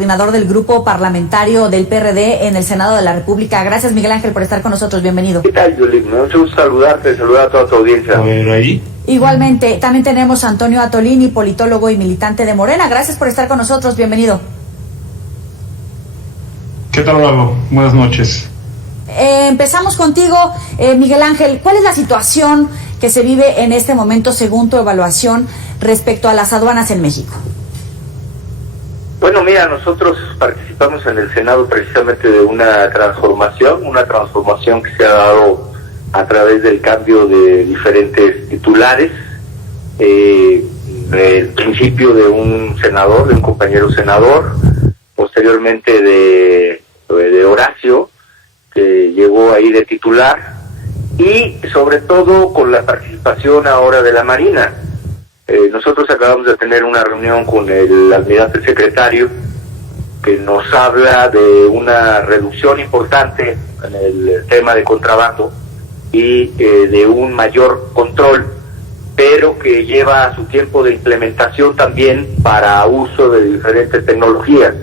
coordinador del grupo parlamentario del PRD en el Senado de la República. Gracias, Miguel Ángel, por estar con nosotros. Bienvenido. ¿Qué tal, Yoli? Me da mucho gusto saludarte, saludar a toda tu audiencia. A ver, ahí. Igualmente, también tenemos a Antonio Atolini, politólogo y militante de Morena. Gracias por estar con nosotros. Bienvenido. ¿Qué tal, Lalo? Buenas noches. Empezamos contigo, Miguel Ángel. ¿Cuál es la situación que se vive en este momento según tu evaluación respecto a las aduanas en México? Bueno, mira, nosotros participamos en el Senado precisamente de una transformación que se ha dado a través del cambio de diferentes titulares, el principio de un senador, de un compañero senador, posteriormente de Horacio, que llegó ahí de titular, y sobre todo con la participación ahora de la Marina. Nosotros acabamos de tener una reunión con el almirante secretario que nos habla de una reducción importante en el tema de contrabando y de un mayor control, pero que lleva su tiempo de implementación también para uso de diferentes tecnologías.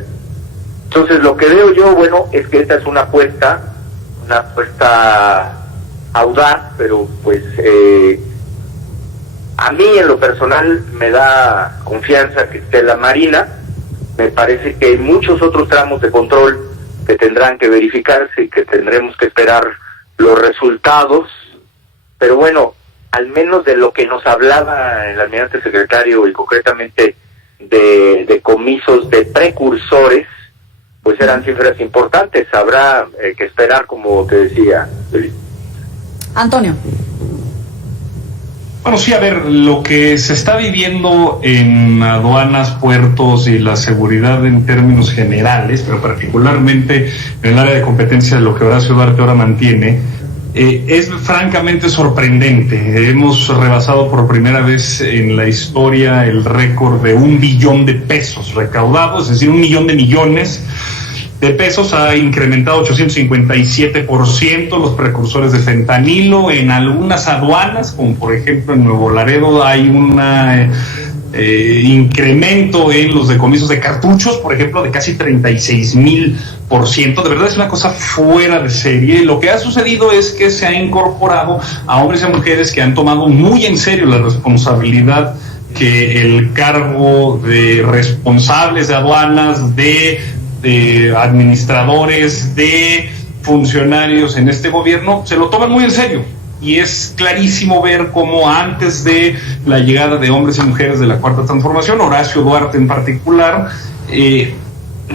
Entonces lo que veo yo, bueno, es que esta es una apuesta audaz, pero pues a mí en lo personal me da confianza que esté la Marina. Me parece que hay muchos otros tramos de control que tendrán que verificarse y que tendremos que esperar los resultados, pero bueno, al menos de lo que nos hablaba el almirante secretario y concretamente de decomisos de precursores, pues eran cifras importantes. Habrá que esperar, como te decía. Antonio. Bueno, sí, a ver, lo que se está viviendo en aduanas, puertos y la seguridad en términos generales, pero particularmente en el área de competencia de lo que Horacio Duarte ahora mantiene, es francamente sorprendente. Hemos rebasado por primera vez en la historia el récord de 1 billón de pesos recaudados, es decir, 1 millón de millones de pesos. Ha incrementado 857% los precursores de fentanilo. En algunas aduanas, como por ejemplo en Nuevo Laredo, hay un incremento en los decomisos de cartuchos, por ejemplo, de casi 36,000%. De verdad es una cosa fuera de serie. Lo que ha sucedido es que se ha incorporado a hombres y mujeres que han tomado muy en serio la responsabilidad que el cargo de responsables de aduanas, de administradores, de funcionarios en este gobierno, se lo toman muy en serio. Y es clarísimo ver cómo antes de la llegada de hombres y mujeres de la Cuarta Transformación, Horacio Duarte en particular,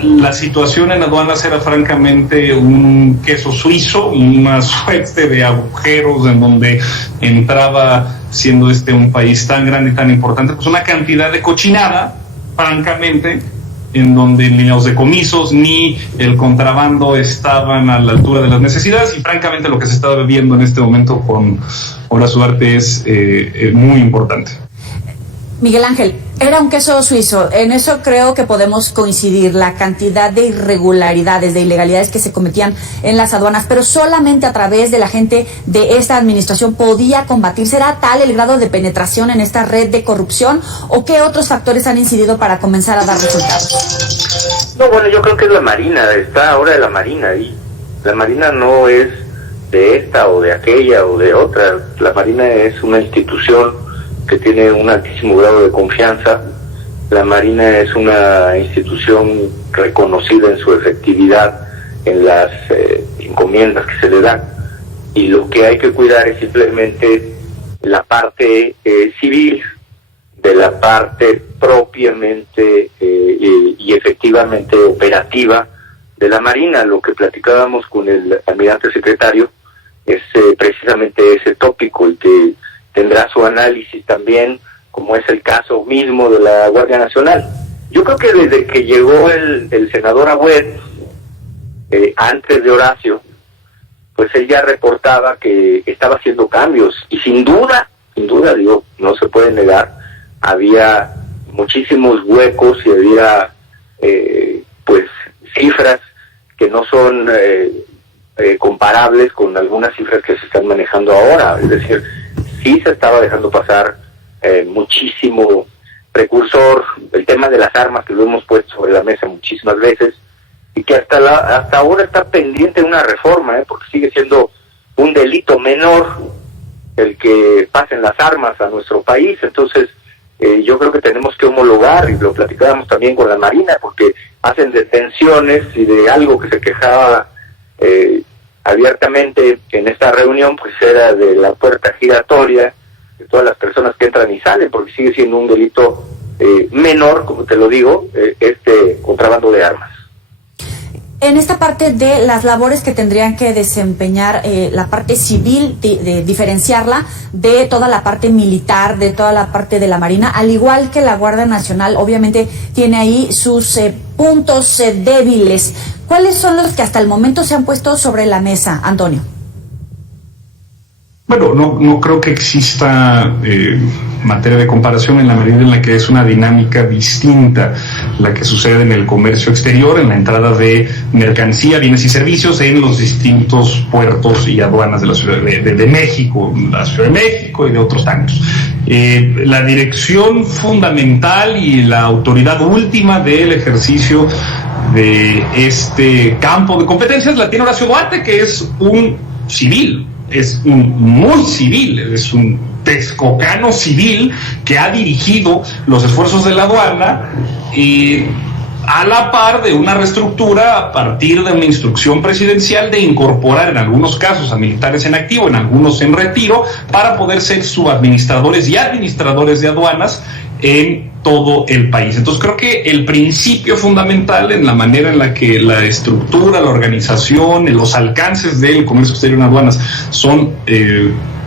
la situación en aduanas era francamente un queso suizo, una suerte de agujeros en donde entraba, siendo este un país tan grande y tan importante, pues una cantidad de cochinada, francamente, en donde ni los decomisos ni el contrabando estaban a la altura de las necesidades, y francamente lo que se está viviendo en este momento con Horacio Duarte es muy importante. Miguel Ángel, era un queso suizo, en eso creo que podemos coincidir, la cantidad de irregularidades, de ilegalidades que se cometían en las aduanas, pero solamente a través de la gente de esta administración podía combatirse. ¿Era tal el grado de penetración en esta red de corrupción o qué otros factores han incidido para comenzar a dar resultados? No, bueno, yo creo que es la Marina, está ahora la Marina ahí. La Marina no es de esta o de aquella o de otra. La Marina es una institución que tiene un altísimo grado de confianza. La Marina es una institución reconocida en su efectividad en las encomiendas que se le dan, y lo que hay que cuidar es simplemente la parte civil de la parte propiamente y efectivamente operativa de la Marina. Lo que platicábamos con el almirante secretario es precisamente ese tópico, y que tendrá su análisis también, como es el caso mismo de la Guardia Nacional. Yo creo que desde que llegó el senador Agüed, antes de Horacio, pues él ya reportaba que estaba haciendo cambios, y sin duda, digo, no se puede negar, había muchísimos huecos y había pues cifras que no son comparables con algunas cifras que se están manejando ahora. Es decir, sí se estaba dejando pasar muchísimo precursor, el tema de las armas, que lo hemos puesto sobre la mesa muchísimas veces, y que hasta ahora está pendiente de una reforma, porque sigue siendo un delito menor el que pasen las armas a nuestro país. Entonces yo creo que tenemos que homologar, y lo platicábamos también con la Marina, porque hacen detenciones, y de algo que se quejaba abiertamente en esta reunión, pues era de la puerta giratoria, de todas las personas que entran y salen, porque sigue siendo un delito menor, como te lo digo, contrabando de armas. En esta parte de las labores que tendrían que desempeñar la parte civil, de diferenciarla de toda la parte militar, de toda la parte de la Marina, al igual que la Guardia Nacional, obviamente tiene ahí sus puntos débiles. ¿Cuáles son los que hasta el momento se han puesto sobre la mesa, Antonio? Bueno, no creo que exista materia de comparación en la medida en la que es una dinámica distinta la que sucede en el comercio exterior, en la entrada de mercancía, bienes y servicios en los distintos puertos y aduanas de la Ciudad de México, la Ciudad de México y de otros tantos. La dirección fundamental y la autoridad última del ejercicio de este campo de competencias la tiene Horacio Duarte, que es un civil. Es muy civil, es un texcocano civil que ha dirigido los esfuerzos de la aduana y a la par de una reestructura a partir de una instrucción presidencial de incorporar en algunos casos a militares en activo, en algunos en retiro, para poder ser subadministradores y administradores de aduanas en todo el país. Entonces creo que el principio fundamental en la manera en la que la estructura, la organización, los alcances del comercio exterior en aduanas son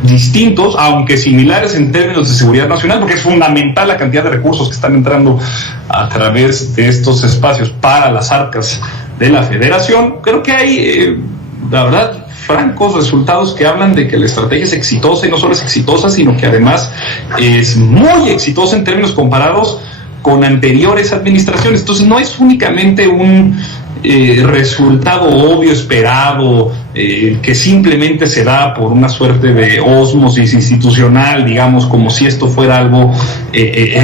distintos, aunque similares en términos de seguridad nacional, porque es fundamental la cantidad de recursos que están entrando a través de estos espacios para las arcas de la Federación. Creo que hay, la verdad, francos resultados que hablan de que la estrategia es exitosa, y no solo es exitosa, sino que además es muy exitosa en términos comparados con anteriores administraciones. Entonces no es únicamente un resultado obvio, esperado, que simplemente se da por una suerte de ósmosis institucional, digamos, como si esto fuera algo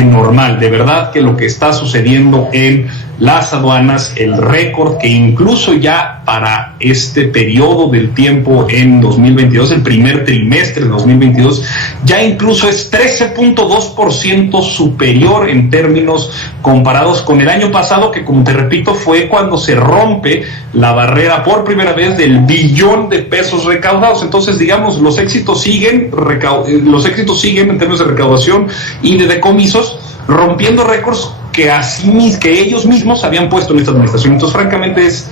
normal. De verdad que lo que está sucediendo en las aduanas, el récord que incluso ya para este periodo del tiempo en 2022, el primer trimestre de 2022, ya incluso es 13.2% superior en términos comparados con el año pasado, que, como te repito, fue cuando se rompe la barrera por primera vez del billón de pesos recaudados. Entonces, digamos, los éxitos siguen en términos de recaudación y de decomisos, rompiendo récords que ellos mismos habían puesto en esta administración. Entonces, francamente, es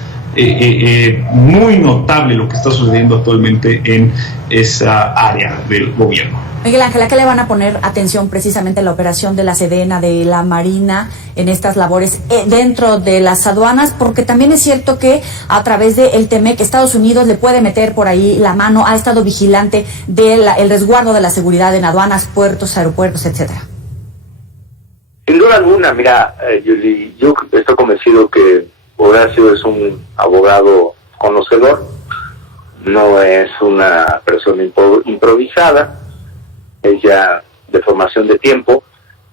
muy notable lo que está sucediendo actualmente en esa área del gobierno. Miguel Ángel, ¿a qué le van a poner atención precisamente la operación de la Sedena, de la Marina, en estas labores dentro de las aduanas? Porque también es cierto que a través del TEMEC, Estados Unidos le puede meter por ahí la mano, ha estado vigilante del resguardo de la seguridad en aduanas, puertos, aeropuertos, etcétera. Sin duda alguna, mira, Yuli, yo estoy convencido que Horacio es un abogado conocedor, no es una persona improvisada, es ya de formación de tiempo,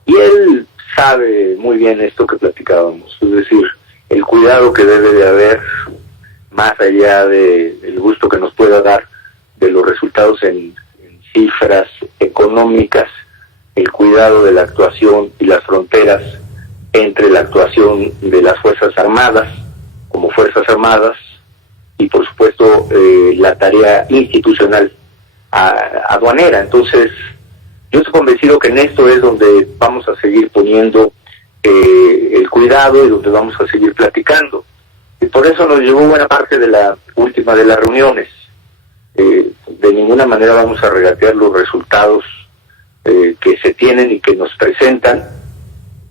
y él sabe muy bien esto que platicábamos, es decir, el cuidado que debe de haber, más allá del gusto que nos pueda dar de los resultados en cifras económicas, el cuidado de la actuación y las fronteras entre la actuación de las Fuerzas Armadas como Fuerzas Armadas y, por supuesto, la tarea institucional aduanera. Entonces, yo estoy convencido que en esto es donde vamos a seguir poniendo el cuidado y donde vamos a seguir platicando. Y por eso nos llevó buena parte de la última de las reuniones. De ninguna manera vamos a regatear los resultados que se tienen y que nos presentan,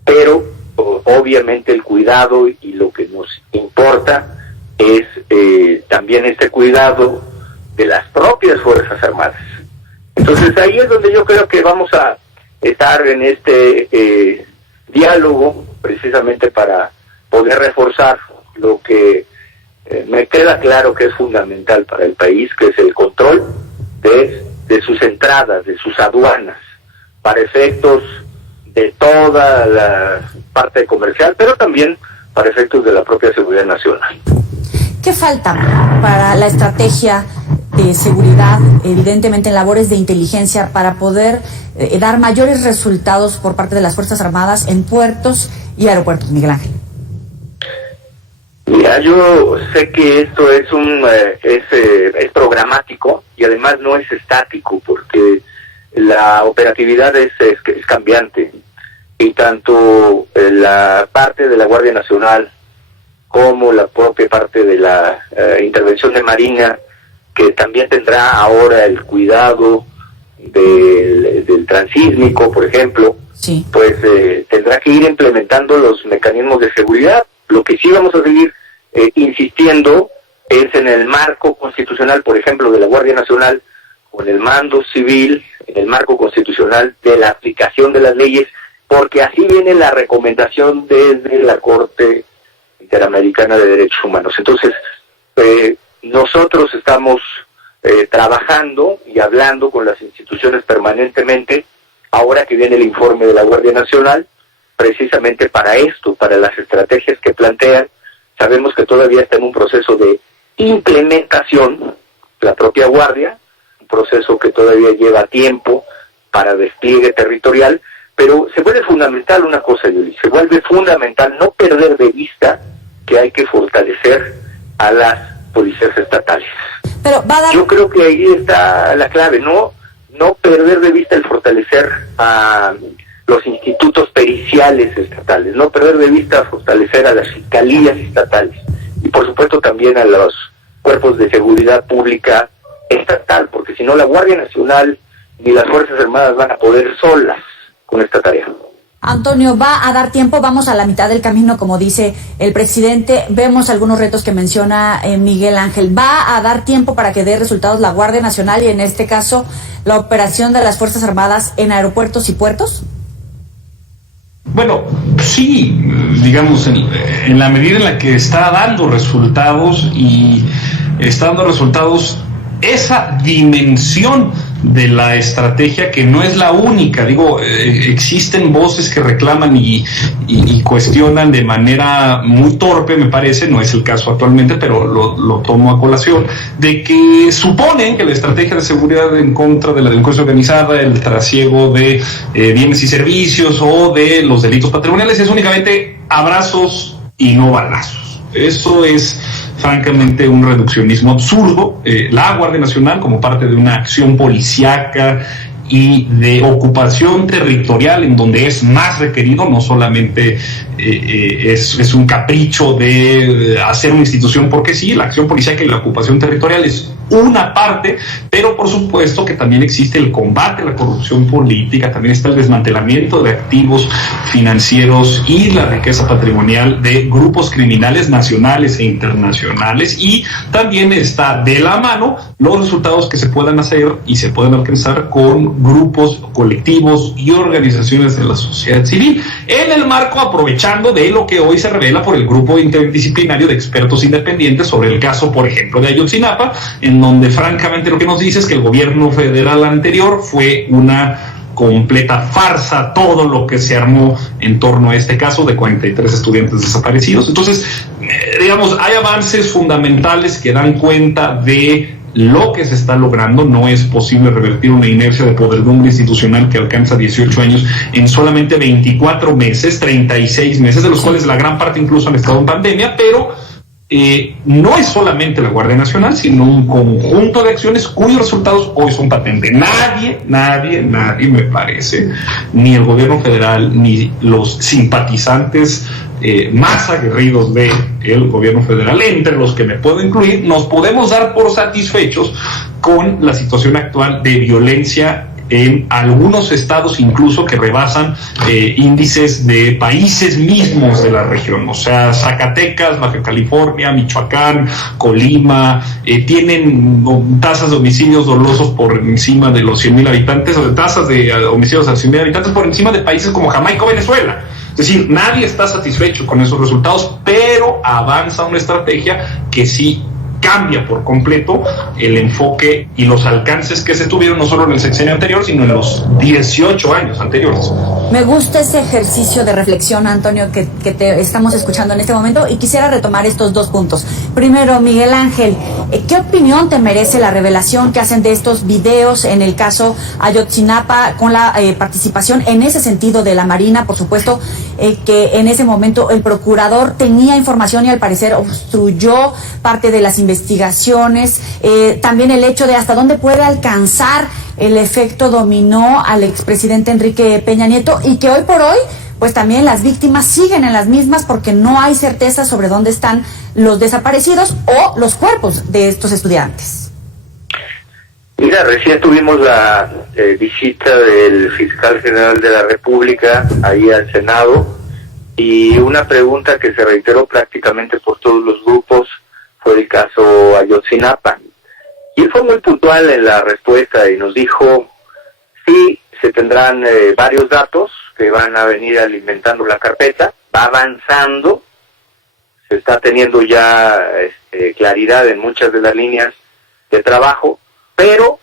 pero obviamente el cuidado y lo que nos importa es también este cuidado de las propias Fuerzas Armadas. Entonces ahí es donde yo creo que vamos a estar en este diálogo, precisamente para poder reforzar lo que me queda claro que es fundamental para el país, que es el control de sus entradas, de sus aduanas, para efectos de toda la parte comercial, pero también para efectos de la propia seguridad nacional. ¿Qué falta para la estrategia de seguridad, evidentemente en labores de inteligencia, para poder dar mayores resultados por parte de las Fuerzas Armadas en puertos y aeropuertos, Miguel Ángel? Mira, yo sé que esto es es programático y además no es estático, porque la operatividad es cambiante, y tanto la parte de la Guardia Nacional como la propia parte de la intervención de Marina, que también tendrá ahora el cuidado del transísmico, por ejemplo, sí, pues tendrá que ir implementando los mecanismos de seguridad. Lo que sí vamos a seguir insistiendo es en el marco constitucional, por ejemplo, de la Guardia Nacional, o en el mando civil, en el marco constitucional de la aplicación de las leyes, porque así viene la recomendación desde la Corte Interamericana de Derechos Humanos. Entonces, nosotros estamos trabajando y hablando con las instituciones permanentemente, ahora que viene el informe de la Guardia Nacional, precisamente para esto, para las estrategias que plantean. Sabemos que todavía está en un proceso de implementación la propia Guardia, un proceso que todavía lleva tiempo para despliegue territorial, pero se vuelve fundamental una cosa, Yuli, se vuelve fundamental no perder de vista que hay que fortalecer a las policías estatales. Pero yo creo que ahí está la clave, no perder de vista el fortalecer a los institutos periciales estatales, no perder de vista fortalecer a las fiscalías estatales y por supuesto también a los cuerpos de seguridad pública estatal, porque si no la Guardia Nacional ni las Fuerzas Armadas van a poder solas con esta tarea. Antonio, ¿va a dar tiempo? Vamos a la mitad del camino, como dice el presidente. Vemos algunos retos que menciona Miguel Ángel. ¿Va a dar tiempo para que dé resultados la Guardia Nacional y en este caso la operación de las Fuerzas Armadas en aeropuertos y puertos? Bueno, sí, digamos, en la medida en la que está dando resultados y está dando resultados esa dimensión de la estrategia, que no es la única. Digo, existen voces que reclaman y cuestionan de manera muy torpe, me parece, no es el caso actualmente, pero lo tomo a colación, de que suponen que la estrategia de seguridad en contra de la delincuencia organizada, el trasiego de bienes y servicios o de los delitos patrimoniales es únicamente abrazos y no balazos. Eso es francamente un reduccionismo absurdo. La Guardia Nacional, como parte de una acción policíaca y de ocupación territorial en donde es más requerido, no solamente es un capricho de hacer una institución porque sí, la acción policíaca y la ocupación territorial es una parte, pero por supuesto que también existe el combate a la corrupción política, también está el desmantelamiento de activos financieros y la riqueza patrimonial de grupos criminales nacionales e internacionales, y también está de la mano los resultados que se puedan hacer y se puedan alcanzar con grupos, colectivos y organizaciones de la sociedad civil, en el marco aprovechando de lo que hoy se revela por el grupo interdisciplinario de expertos independientes sobre el caso, por ejemplo, de Ayotzinapa, en donde francamente lo que nos dice es que el gobierno federal anterior fue una completa farsa todo lo que se armó en torno a este caso de 43 estudiantes desaparecidos. Entonces, digamos, hay avances fundamentales que dan cuenta de lo que se está logrando. No es posible revertir una inercia de podredumbre institucional que alcanza 18 años en solamente 24 meses, 36 meses, de los cuales la gran parte incluso han estado en pandemia, pero no es solamente la Guardia Nacional, sino un conjunto de acciones cuyos resultados hoy son patentes. Nadie me parece, ni el gobierno federal, ni los simpatizantes más aguerridos del gobierno federal, entre los que me puedo incluir, nos podemos dar por satisfechos con la situación actual de violencia en algunos estados incluso que rebasan índices de países mismos de la región. O sea, Zacatecas, Baja California, Michoacán, Colima, tienen tasas de homicidios dolosos por encima de los 100,000 habitantes, o de tasas de homicidios a 100,000 habitantes por encima de países como Jamaica o Venezuela. Es decir, nadie está satisfecho con esos resultados, pero avanza una estrategia que sí cambia por completo el enfoque y los alcances que se tuvieron no solo en el sexenio anterior, sino en los 18 años anteriores. Me gusta ese ejercicio de reflexión, Antonio, que te estamos escuchando en este momento, y quisiera retomar estos dos puntos. Primero, Miguel Ángel, ¿qué opinión te merece la revelación que hacen de estos videos en el caso Ayotzinapa, con la participación en ese sentido de la Marina, por supuesto, que en ese momento el procurador tenía información y al parecer obstruyó parte de las investigaciones, también el hecho de hasta dónde puede alcanzar el efecto dominó al expresidente Enrique Peña Nieto, y que hoy por hoy pues también las víctimas siguen en las mismas porque no hay certeza sobre dónde están los desaparecidos o los cuerpos de estos estudiantes? Mira, recién tuvimos la visita del fiscal general de la República ahí al Senado, y una pregunta que se reiteró prácticamente por todos los grupos fue el caso Ayotzinapa. Y él fue muy puntual en la respuesta y nos dijo, sí, se tendrán varios datos que van a venir alimentando la carpeta, va avanzando, se está teniendo ya claridad en muchas de las líneas de trabajo, pero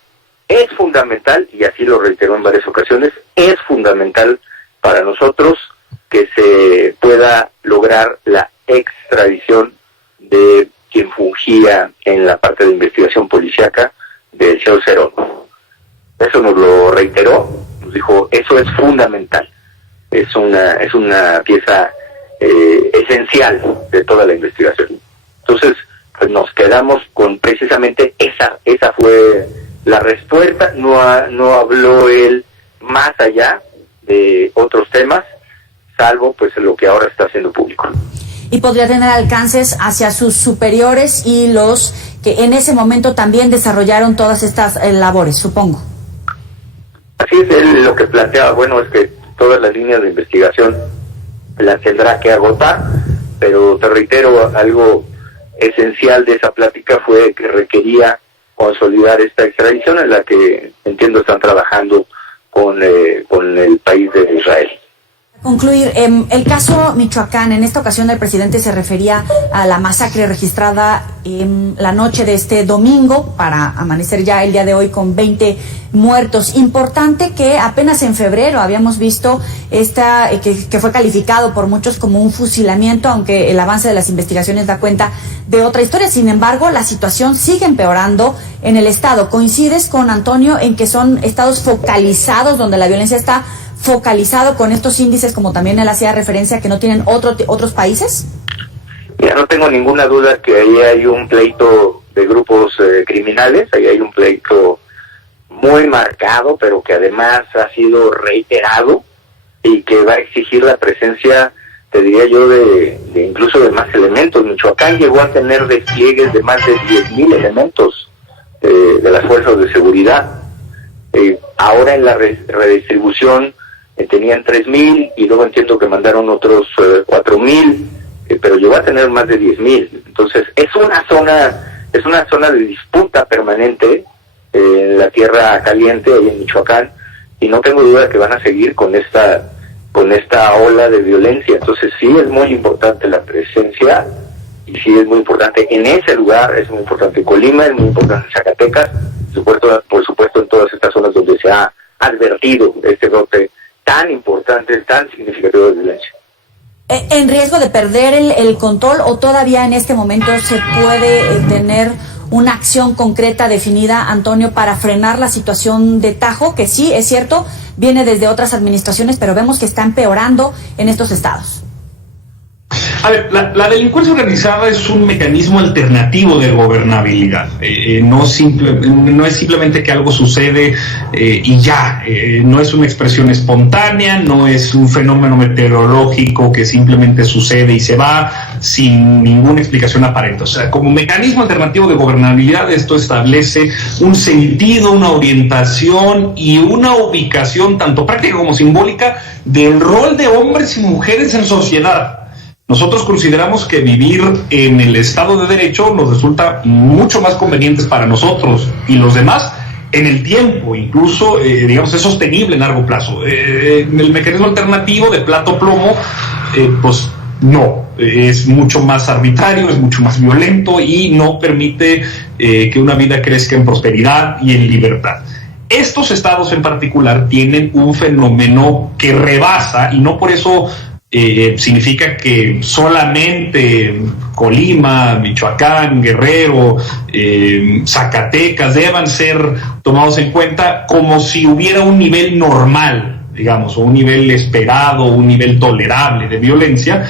es fundamental, y así lo reiteró en varias ocasiones, es fundamental para nosotros que se pueda lograr la extradición de quien fungía en la parte de investigación policíaca del señor Cerón. Eso nos lo reiteró, nos dijo, eso es fundamental, es una pieza esencial de toda la investigación. Entonces, pues nos quedamos con precisamente esa fue la respuesta. No habló él más allá de otros temas, salvo pues lo que ahora está haciendo público. Y podría tener alcances hacia sus superiores y los que en ese momento también desarrollaron todas estas labores, supongo. Así es, él lo que planteaba, bueno, es que todas las líneas de investigación las tendrá que agotar, pero te reitero, algo esencial de esa plática fue que requería consolidar esta extradición, en la que entiendo están trabajando con el país de Israel. Concluir, el caso Michoacán, en esta ocasión el presidente se refería a la masacre registrada la noche de este domingo, para amanecer ya el día de hoy con 20 muertos. Importante que apenas en febrero habíamos visto que fue calificado por muchos como un fusilamiento, aunque el avance de las investigaciones da cuenta de otra historia. Sin embargo, la situación sigue empeorando en el estado. ¿Coincides con Antonio en que son estados focalizados donde la violencia está focalizado con estos índices, como también él hacía referencia, que no tienen otros países? Ya no tengo ninguna duda que ahí hay un pleito de grupos criminales, ahí hay un pleito muy marcado, pero que además ha sido reiterado y que va a exigir la presencia, te diría yo, de incluso de más elementos. Michoacán llegó a tener despliegues de más de 10,000 elementos de las fuerzas de seguridad. Ahora en la redistribución tenían 3,000 y luego entiendo que mandaron otros 4,000, pero llegó a tener más de 10,000. Entonces es una zona de disputa permanente en la tierra caliente ahí en Michoacán, y no tengo duda que van a seguir con esta ola de violencia. Entonces sí es muy importante la presencia, y sí es muy importante en ese lugar, es muy importante en Colima, es muy importante en Zacatecas, por supuesto en todas estas zonas donde se ha advertido este brote tan importante, tan significativo de violencia. ¿En riesgo de perder el control, o todavía en este momento se puede tener una acción concreta definida, Antonio, para frenar la situación de Tajo, que sí, es cierto, viene desde otras administraciones, pero vemos que está empeorando en estos estados? A ver, la delincuencia organizada es un mecanismo alternativo de gobernabilidad. No es simplemente que algo sucede y ya. No es una expresión espontánea, no es un fenómeno meteorológico que simplemente sucede y se va sin ninguna explicación aparente. O sea, como mecanismo alternativo de gobernabilidad, esto establece un sentido, una orientación y una ubicación tanto práctica como simbólica del rol de hombres y mujeres en sociedad. Nosotros consideramos que vivir en el Estado de Derecho nos resulta mucho más conveniente para nosotros y los demás en el tiempo, incluso, digamos, es sostenible en largo plazo. El mecanismo alternativo de plato plomo, pues no, es mucho más arbitrario, es mucho más violento y no permite que una vida crezca en prosperidad y en libertad. Estos estados en particular tienen un fenómeno que rebasa, y no por eso significa que solamente Colima, Michoacán, Guerrero, Zacatecas deban ser tomados en cuenta como si hubiera un nivel normal, digamos, o un nivel esperado, un nivel tolerable de violencia.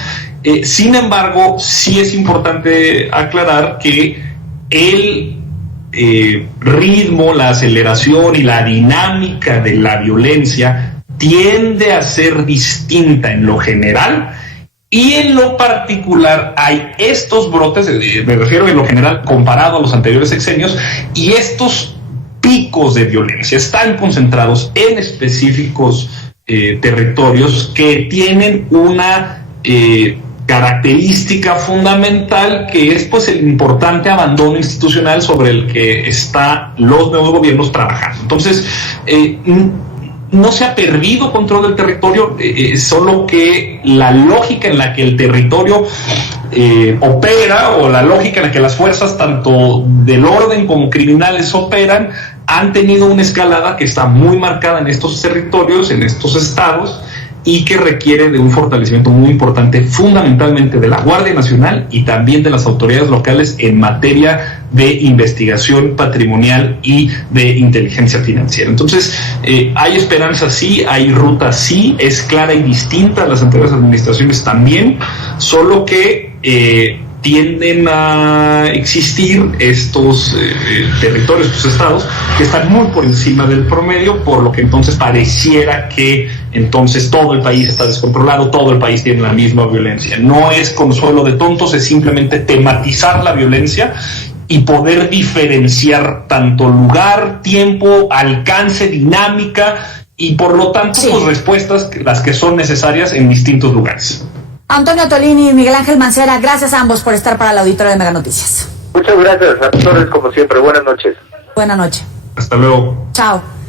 Sin embargo, sí es importante aclarar que el ritmo, la aceleración y la dinámica de la violencia tiende a ser distinta en lo general, y en lo particular hay estos brotes, me refiero en lo general comparado a los anteriores sexenios, y estos picos de violencia están concentrados en específicos territorios que tienen una característica fundamental, que es pues el importante abandono institucional sobre el que están los nuevos gobiernos trabajando. Entonces, no se ha perdido control del territorio, solo que la lógica en la que el territorio opera, o la lógica en la que las fuerzas tanto del orden como criminales operan, han tenido una escalada que está muy marcada en estos territorios, en estos estados, y que requiere de un fortalecimiento muy importante, fundamentalmente de la Guardia Nacional y también de las autoridades locales en materia de investigación patrimonial y de inteligencia financiera. Entonces, hay esperanza, sí, hay ruta, sí, es clara y distinta a las anteriores administraciones también, solo que tienden a existir estos territorios, estos estados, que están muy por encima del promedio, por lo que entonces pareciera que entonces todo el país está descontrolado, todo el país tiene la misma violencia. No es consuelo de tontos, es simplemente tematizar la violencia y poder diferenciar tanto lugar, tiempo, alcance, dinámica, y por lo tanto pues respuestas las que son necesarias en distintos lugares. Antonio Tolini y Miguel Ángel Mancera, gracias a ambos por estar para el auditorio de Mega Noticias. Muchas gracias, a todos como siempre. Buenas noches. Buenas noches. Hasta luego. Chao.